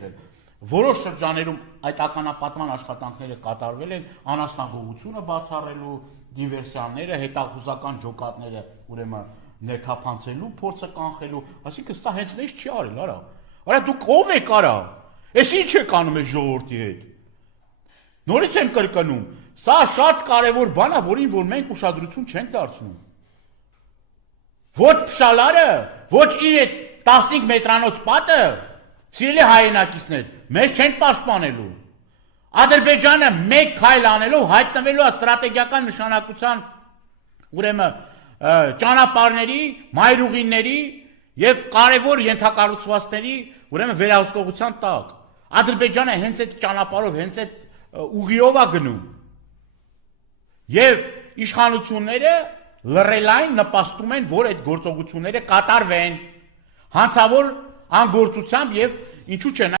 եղել։ Որոշ շրջաներում այդ ականապատման աշխատանքները կատարվել են, անասնագողությունը բացառելու, դիվերսիաները, հետախուզական ջոկատները, ուրեմն ներթափանցելու, փորձը կանխելու, այսինքն սա հենց նես չի արել, արա։ Արա դուք ով եք, արա։ Էս ինչ եք անում այս ժողովրդի հետ։ Նորից եմ կրկնում, սա շատ կարևոր բան է, որին որ մենք ուշադրություն չենք դարձնում։ Ոչ փշալարը, ոչ իր այդ 15 մետրանոց պատը, սիրելի հայրենակիցներ, մեզ չեն պաշտպանելու։ Ադրբեջանը մեկ քայլ անելով հայտնվելու է ստրատեգիական նշանակության ուրեմն ճանապարհների, մայրուղիների եւ կարևոր ենթակառուցվածքների ուրեմն վերահսկողության տակ։ Ադրբեջանը հենց այդ ճանապարհով, հենց այդ ուղիով է գնում։ Եվ իշխանությունները լռելային նպաստում են, որ այդ գործողությունները կատարվեն հանցավոր անգործությամբ եւ ինչու՞ չէ